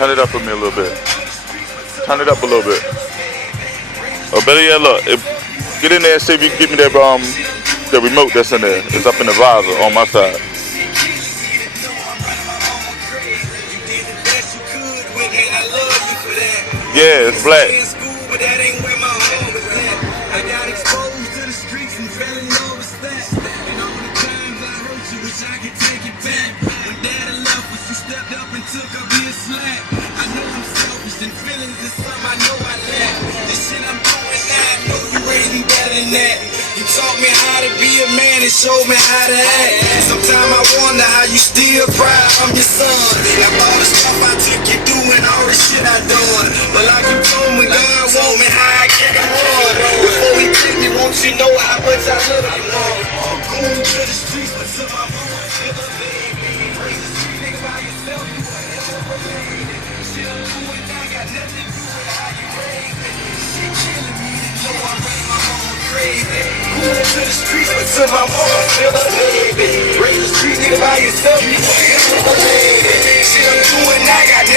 Turn it up for me a little bit. Turn it up a little bit. Or better yet, look, get in there and see if you can get me that the remote that's in there. It's up in the visor on my side. Yeah, it's black. I got exposed to the streets and fell in love with that. And all the times I hurt you, wish I could take it back. When daddy left us, you stepped up and took up his slack. I know I'm selfish and feelings is something I know I lack. The shit I'm doing now, I know you raised me better than that. You taught me how to be a man and showed me how to act. Sometimes I wonder how you still proud I'm your son. After all the stuff I took you through and all the shit I done. But like you told me, God want me how I can run. Before he took me, won't you know how much I love you, Lord? Going to the streets until my mama feel a baby. Raise the street nigga by yourself, you a hell of a lady. Shit I'm doing now got nothing to do with how you raised me. Shit killing me, you know I raised my mama crazy. Going to the streets until my mama feel a baby. Raise the street nigga by yourself, you a hell of a lady. Shit I'm doing now got